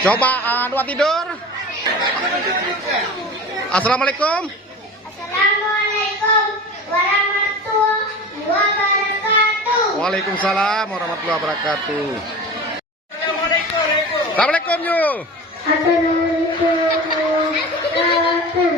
Coba dua tidur. Assalamualaikum. Assalamualaikum warahmatullahi wabarakatuh. Waalaikumsalam warahmatullahi wabarakatuh. Assalamualaikum yuk. Assalamualaikum.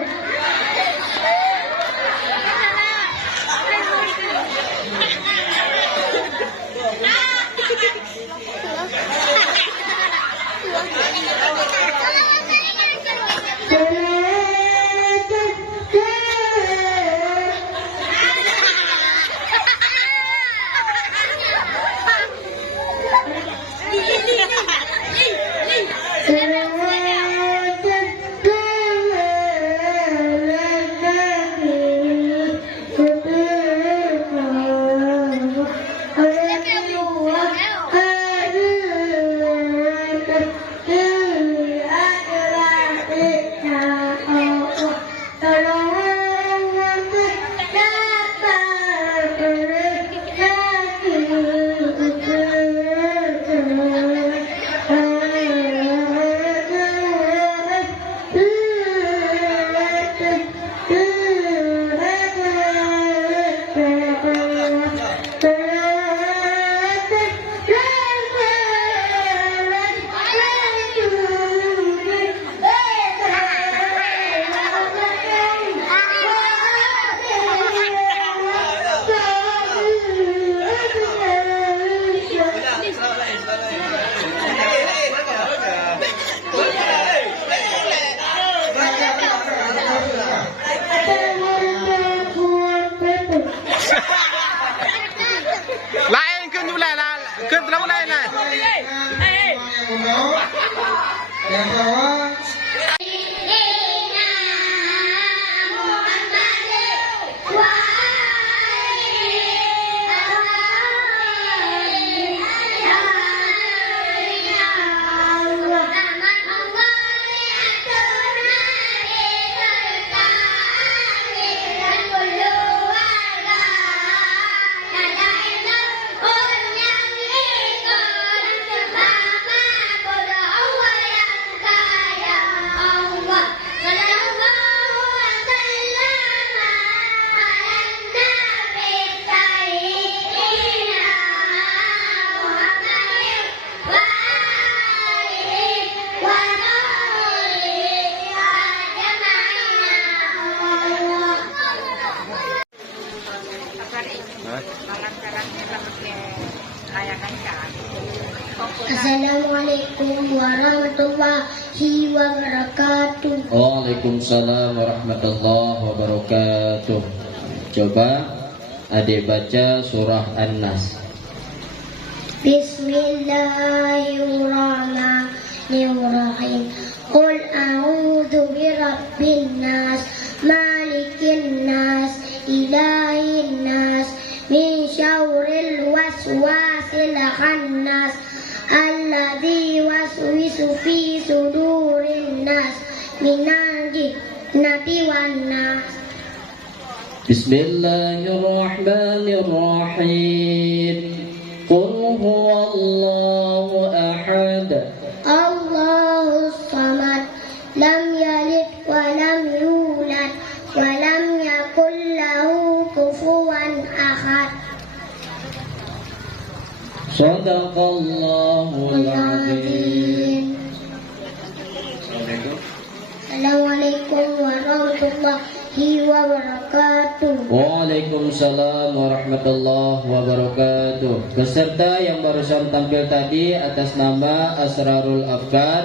Lain ke nyulai lah, ke terlalu lain lah. Yang bawah. Assalamualaikum warahmatullahi wabarakatuh. Waalaikumsalam warahmatullahi wabarakatuh. Coba adik baca surah An-Nas. Bismillahirrahmanirrahim. Qul a'udzu birabbin nas, malikin nas, ilahin nas, min syarril waswasil khannas, alladzi waswisu fi sudurin nas, minal jinnati wan nas. Bismillahirrahmanirrahim. Qul huwallahu ahad, Allahus samad, lam yalid wa lam yulad wa lam yakul lahu kufuwan ahad. Shadaqallahul azim. Assalamualaikum warahmatullahi wabarakatuh. Waalaikumsalam warahmatullahi wabarakatuh. Peserta yang barusan tampil tadi atas nama Asrarul Afkar.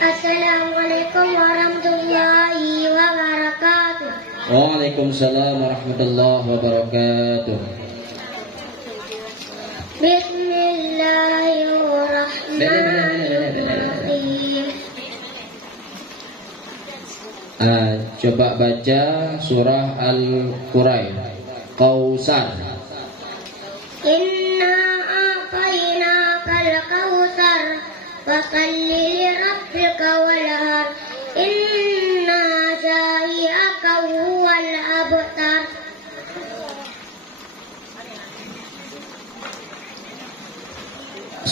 Assalamualaikum warahmatullahi wabarakatuh. Waalaikumsalam warahmatullahi wabarakatuh. Bismillahirrahmanirrahim. Coba baca surah Al-Qurain, Kausar. Inna a'tainakal kautsar fasalli li rabbika wanhar. Inna syani'aka huwal abtar.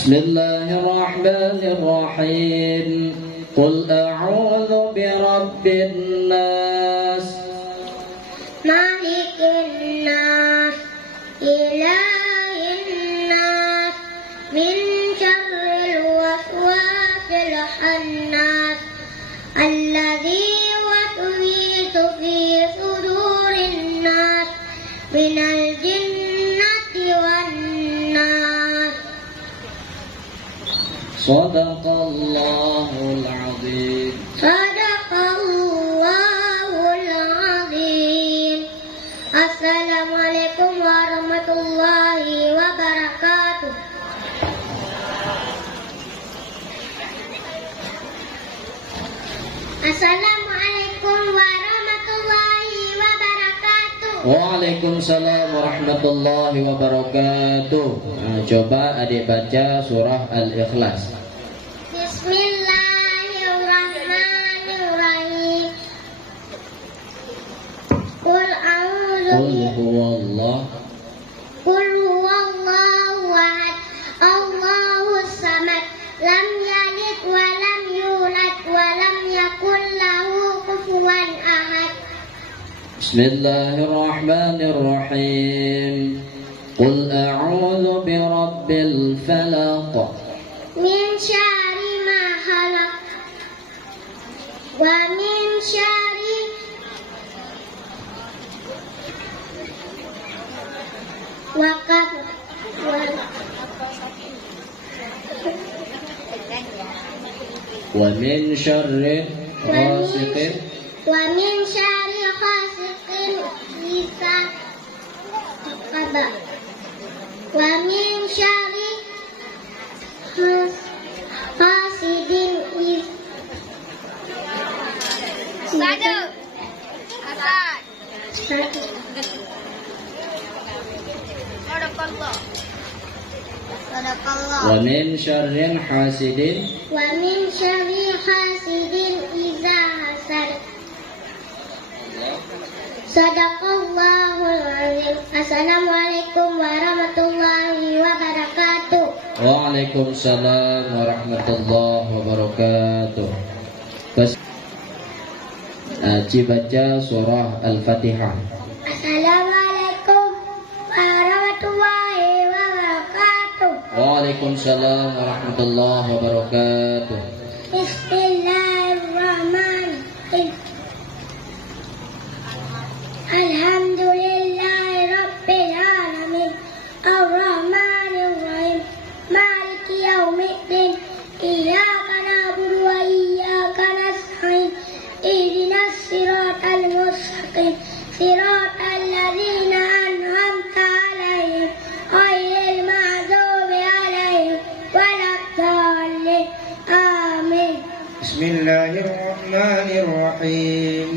Bismillahirrahmanirrahim. Qul a'udzu birabbin nas, malikin nas, ilahin nas, min syarril waswasil khannas, alladzi yuwaswisu fi sudurin nas, minal jinnati wan nas. Shadaqallahul azim. Sadaqallahul azim. Assalamualaikum warahmatullahi wabarakatuh. Assalamualaikum warahmatullahi wabarakatuh. Waalaikumsalam warahmatullahi wabarakatuh. Nah, coba adik baca surah Al-Ikhlas. Bismillahirrahmanirrahim. Qul a'udzu Qul huwallah. Qul huwallahu ahad, Allahus samad, lam yalid wa lam yulad wa lam yakul lahu kufuwan ahad. Bismillahirrahmanirrahim. Qul a'udzu birabbil falaq. Min syarri ma khalaq wa min syarri waqab Wa min syarri ghasiqin. wa min syarri ghasiqin idza waqab wa min syarri hasidin idza Wa min syarri hasidin. wa min syarri hasidin idza hasad. Sadaqallahul azim. Assalamualaikum warahmatullahi wabarakatuh. Waalaikumsalam warahmatullahi wabarakatuh. Aji baca surah Al-Fatihah. Assalamualaikum warahmatullahi wabarakatuh. Waalaikumsalam warahmatullahi wabarakatuh. Bismillahirrahmanirrahim. Alhamdulillahi rabbil alamin, arrahmanir rahim, maliki yaumiddin, iyyaka na'budu wa iyyaka nasta'in, ihdinas siratal mustaqim, siratal ladzina an'amta 'alaihim, ghairil maghdubi 'alaihim waladdallin. Amin. Bismillahirrahmanirrahim.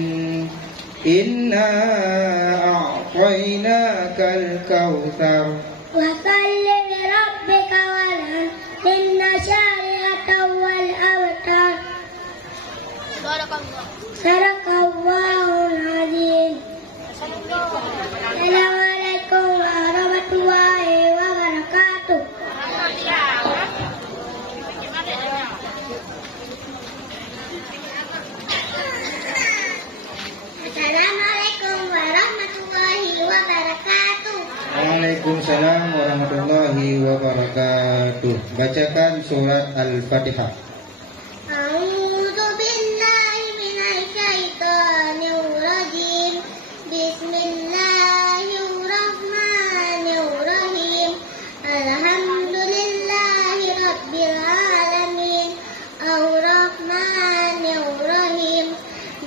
Inna a'tainakal kautsar. Wa salli li rabbika wanhar, inna syari'ata wal abtar. Sadaqallahul azim. Assalamualaikum warahmatullahi wabarakatuh. Assalamualaikum warahmatullahi wabarakatuh. Waalaikumsalam warahmatullahi wabarakatuh. Bacakan surat Al-Fatihah. A'udzu billahi minasy syaithanir rajim. Bismillahirrahmanirrahim. Alhamdulillahi rabbil alamin. Ar-Rahmanir Rahim.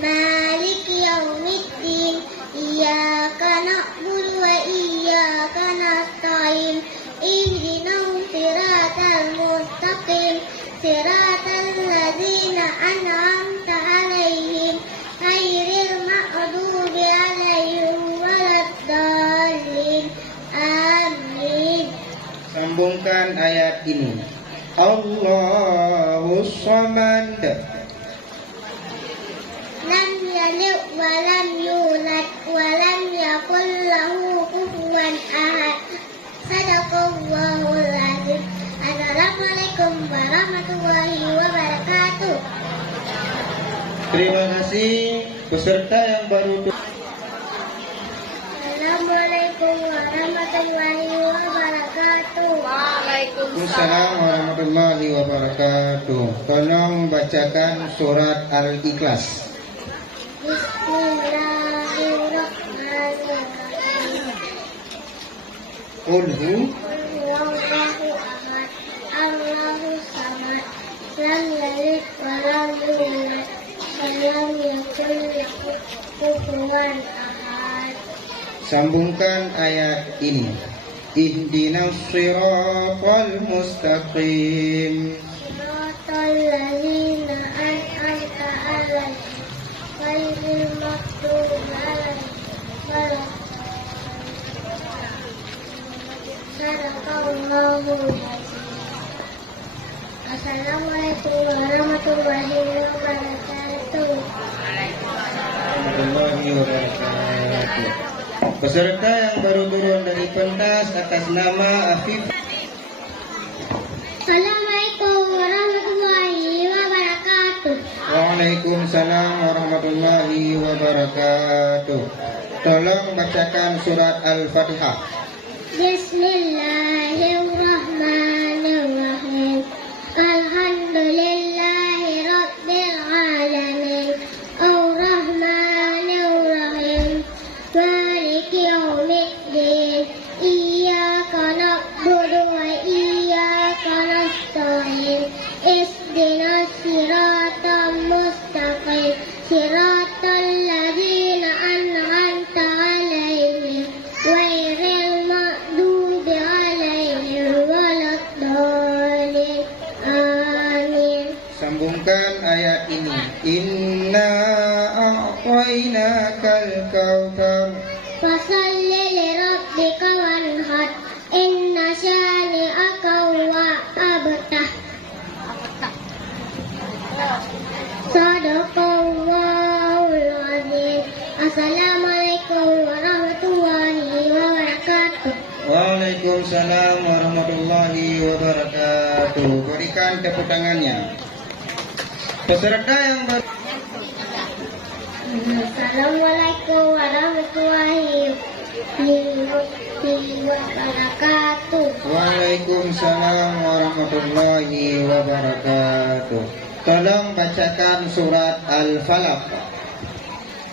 Maliki yaumiddin. Iyyaka na'budu wa iyyaka nasta'in. Ihdinas siratal mustaqim. Siratal ladzina an'amta 'alaihim, ghairil maghdubi 'alaihim waladdallin. Amin. Sambungkan ayat ini. Allahus Samad. Lam yalid wa lam yulad wa lam yakul lahu kufuwan ahad. Sadaqallahul azim. Assalamualaikum warahmatullahi wabarakatuh. Terima kasih peserta yang baru. Assalamualaikum warahmatullahi wabarakatuh. Waalaikumsalam warahmatullahi wabarakatuh. Tolong bacakan surat Al-Ikhlas. Bismillahirrahmanirrahim. Qul hu Huwallahu ahad, Allahus samad, lam yalid wa lam yulad, wa lam yakul lahu kufuwan ahad. Sambungkan ayat ini. Ihdinas siratal mustaqim. Siratal ladzina an'amta 'alaihim ghairil maghdubi 'alaihim waladdallin. Assalamualaikum warahmatullahi wabarakatuh. Warahmatullahi wabarakatuh. Peserta yang baru turun dari pentas atas nama Afif. Assalamualaikum warahmatullahi wabarakatuh. Waalaikumsalam warahmatullahi wabarakatuh. Tolong bacakan surat Al-Fatihah. Bismillahirrahmanirrahim. Alhamdulillahi rabbil alamin. Ar-Rahmanir-Rahim. Maliki yaumiddin. Iyyaka na'budu wa iyyaka nasta'in. Ihdinas siratal mustaqim. Siratal ladzina an'amta 'alaihim ghairil maghdubi 'alaihim waladdallin. Amin. Sambungkan ayat ini. Inna a'tainakal kautsar. Fasalli li rabbika wanhar. Inna syani'aka huwa abtar. Sadaqallahul azim. Assalamualaikum warahmatullahi wabarakatuh. Waalaikumsalam warahmatullahi wabarakatuh. Berikan tepuk tangannya. Peserta yang baru. Assalamualaikum warahmatullahi wabarakatuh. Waalaikumsalam warahmatullahi wabarakatuh. Tolong bacakan surat Al-Falaq.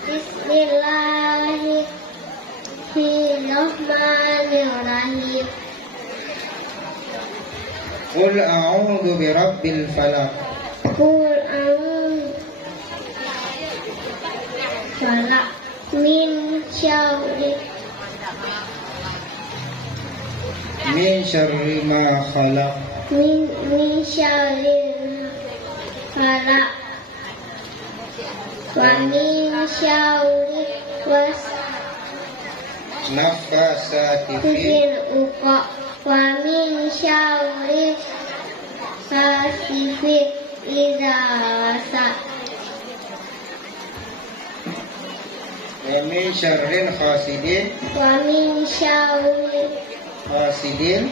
Bismillahirrahmanirrahim. Qul a'udzu birabbil falaq. Qul a'udzu falaq min Syarri ma khalaq. min syarri falaq wa min syarri Nafasati fi fil uqa wa min syarri hasifin idza sa wa min syarril hasidin wa min syarri hasidin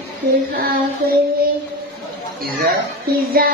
hafidin iza idza